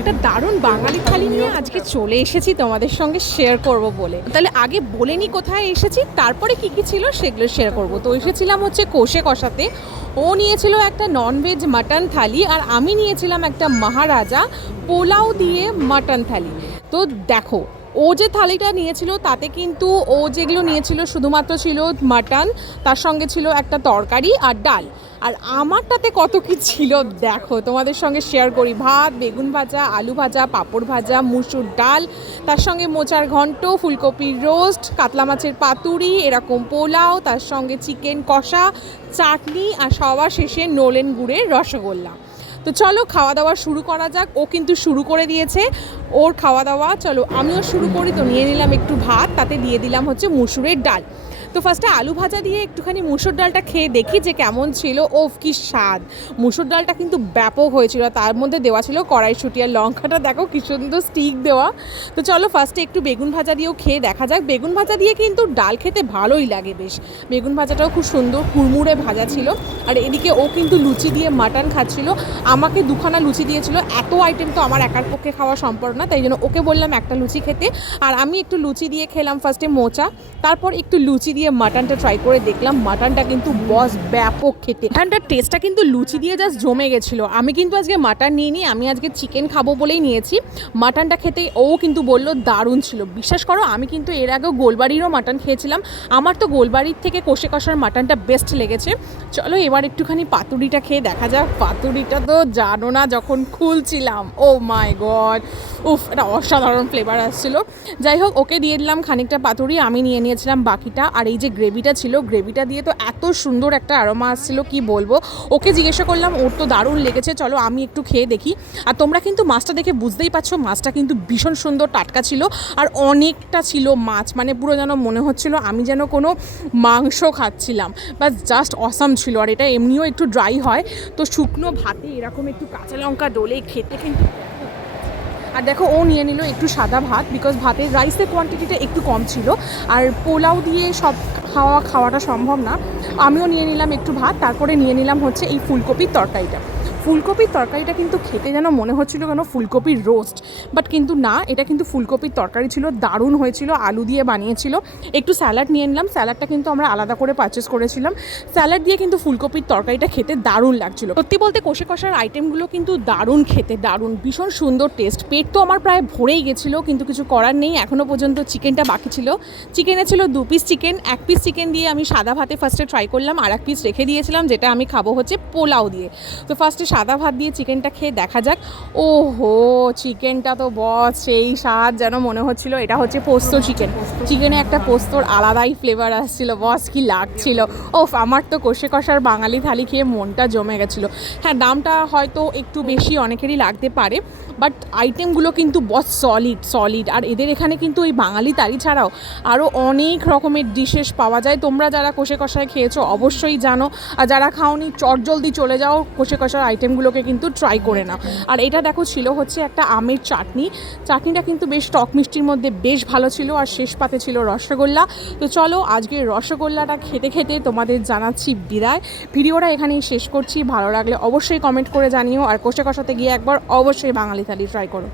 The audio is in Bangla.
একটা দারুণ বাঙালি থালি নিয়ে আজকে চলে এসেছি তোমাদের সঙ্গে শেয়ার করব বলে। তাহলে আগে বলে নি কোথায় এসেছি তারপরে কি কি ছিল সেগুলো শেয়ার করব। তো এসেছিলাম হচ্ছে কোষে কষাতে। ও নিয়েছিল একটা ননভেজ মাটন থালি আর আমি নিয়েছিলাম একটা মহারাজা পোলাও দিয়ে মাটন থালি। তো দেখো ও যে থালিটা নিয়েছিল, তাতে কিন্তু ও যেগুলো নিয়েছিল শুধুমাত্র ছিল মাটন, তার সঙ্গে ছিল একটা তরকারি আর ডাল। আর আমারটাতে কত কি ছিল, দেখো, তোমাদের সঙ্গে শেয়ার করি। ভাত, বেগুন ভাজা, আলু ভাজা, পাঁপড় ভাজা, মুসুর ডাল, তার সঙ্গে মোচার ঘন্ট, ফুলকপির রোস্ট, কাতলা মাছের পাতুরি, এরকম পোলাও, তার সঙ্গে চিকেন কষা, চাটনি, আর সবার শেষে নোলেন গুড়ের রসগোল্লা। তো চলো খাওয়া দাওয়া শুরু করা যাক। ও কিন্তু শুরু করে দিয়েছে। ওর খাওয়া দাওয়া, চলো আমিও শুরু করি। তো নিয়ে নিলাম একটু ভাত, তাতে দিয়ে দিলাম হচ্ছে মুসুরের ডাল। তো ফার্স্টে আলু ভাজা দিয়ে একটুখানি মুসুর ডালটা খেয়ে দেখি যে কেমন ছিল। ওফ, কি স্বাদ। মুসুর ডালটা কিন্তু ব্যাপক হয়েছিল। তার মধ্যে দেওয়া ছিল কড়াইশুটি আর লঙ্কাটা। দেখো কি সুন্দর স্টিক দেওয়া। তো চলো ফার্স্টে একটু বেগুন ভাজা দিয়েও খেয়ে দেখা যাক। বেগুন ভাজা দিয়ে কিন্তু ডাল খেতে ভালোই লাগে বেশ। বেগুন ভাজাটাও খুব সুন্দর কুড়মুড়ে ভাজা ছিল। আর এদিকে ও কিন্তু লুচি দিয়ে মাটন খাচ্ছিল। আমাকে দুখানা লুচি দিয়েছিল। এত আইটেম তো আমার একার পক্ষে খাওয়া সম্ভব না। তাই জন্য ওকে বললাম একটা লুচি খেতে। আর আমি একটু লুচি দিয়ে খেলাম ফার্স্টে মোচা। তারপর একটু লুচি দিয়ে মাটনটা ট্রাই করে দেখলাম, মাটনটা কিন্তু বস ব্যাপক খেতে। মাটনটার টেস্টটা কিন্তু লুচি দিয়ে জাস্ট জমে গেছিল। আমি কিন্তু আজকে মাটন নিয়ে নিই আমি আজকে চিকেন খাব বলেই নিয়েছি। মাটনটা খেতে ও কিন্তু বলল, দারুণ ছিল। বিশ্বাস করো, আমি কিন্তু এর আগেও গোলবাড়িরও মাটন খেয়েছিলাম। আমার তো গোলবাড়ির থেকে কষে কষার মাটনটা বেস্ট লেগেছে। চলো এবার একটুখানি পাতুরিটা খেয়ে দেখা যাক। পাতুরিটা তো জানো না, যখন খুলছিলাম, ও মাই গড উফ এটা অসাধারণ ফ্লেভার আসছিল। যাই হোক, ওকে দিয়ে দিলাম খানিকটা পাতুরি, আমি নিয়ে নিয়েছিলাম বাকিটা, আর এই যে গ্রেভিটা ছিল, গ্রেভিটা দিয়ে তো এত সুন্দর একটা অ্যারোমা আসছিল, কি বলব? ওকে জিজ্ঞাসা করলাম, ওর তো দারুণ লেগেছে, চলো আমি একটু খেয়ে দেখি। আর তোমরা কিন্তু মাছটা দেখে বুঝতেই পারছ, মাছটা কিন্তু ভীষণ সুন্দর টাটকা ছিল আর অনেকটা ছিল মাছ মানে পুরো যেন মনে হচ্ছিল আমি যেন কোনো মাংস খাচ্ছিলাম। বা জাস্ট অসাম ছিল আর এটা এমনিও একটু ড্রাই হয়। তো শুকনো ভাতে এরকম একটু কাঁচা লঙ্কা ডলে খেতে কিন্তু আর দেখো, ও নিয়ে নিল একটু সাদা ভাত বিকজ ভাতের রাইসের কোয়ান্টিটিটা একটু কম ছিল। আর পোলাও দিয়ে সব খাওয়া খাওয়াটা সম্ভব না। আমিও নিয়ে নিলাম একটু ভাত, তারপরে নিয়ে নিলাম হচ্ছে এই ফুলকপির তরকারিটা। ফুলকপির তরকারিটা কিন্তু খেতে যেন মনে হচ্ছিল কেন ফুলকপির রোস্ট বাট কিন্তু না, এটা কিন্তু ফুলকপির তরকারি ছিল, দারুণ হয়েছিল, আলু দিয়ে বানিয়েছিল। একটু স্যালাড নিয়ে নিলাম, স্যালাডটা কিন্তু আমরা আলাদা করে পারচেস করেছিলাম। স্যালাড দিয়ে কিন্তু ফুলকপির তরকারিটা খেতে দারুণ লাগছিল। সত্যি বলতে কষে কষার আইটেমগুলো কিন্তু দারুণ খেতে, দারুণ, ভীষণ সুন্দর টেস্ট পেট তো আমার প্রায় ভরেই গেছিল, কিন্তু কিছু করার নেই। এখনও পর্যন্ত চিকেনটা বাকি ছিল। চিকেনে ছিল দু পিস চিকেন এক পিস চিকেন দিয়ে আমি সাদা ভাতে ফার্স্টে ট্রাই করলাম, আর এক পিস রেখে দিয়েছিলাম, যেটা আমি খাব হচ্ছে পোলাও দিয়ে। তো ফার্স্টে সাদা ভাত দিয়ে চিকেনটা খেয়ে দেখা যাক। ও হো চিকেনটা তো বস সেই স্বাদ যেন মনে হচ্ছিল। এটা হচ্ছে পোস্ত চিকেন। চিকেনে একটা পোস্তর আলাদাই ফ্লেভার আসছিল। বস কি লাগছিল। ওফ, আমার তো কষে কষার বাঙালি থালি খেয়ে মনটা জমে গেছিল। হ্যাঁ দামটা হয়তো একটু বেশি অনেকেরই লাগতে পারে বাট আইটেমগুলো কিন্তু বস সলিড সলিড আর এদের এখানে কিন্তু ওই বাঙালি তালি ছাড়াও আরও অনেক রকমের ডিশেস পাওয়া যায়। তোমরা যারা কষে কষায় খেয়েছো অবশ্যই জানো। আর যারা খাওনি চটজলদি চলে যাও, কষে কষার আইটেমগুলোকে কিন্তু ট্রাই করে নাও। আর এটা দেখো, ছিল হচ্ছে একটা আমের চাটনি। চাটনিটা কিন্তু বেশ টক মিষ্টির মধ্যে বেশ ভালো ছিল। আর শেষ পাতে ছিল রসগোল্লা। তো চলো, আজকে রসগোল্লাটা খেতে খেতে তোমাদের জানাচ্ছি বিদায়। ভিডিওটা এখানেই শেষ করছি। ভালো লাগলে অবশ্যই কমেন্ট করে জানিও। আর কষে কষাতে গিয়ে একবার অবশ্যই বাঙালি থালি ট্রাই করো।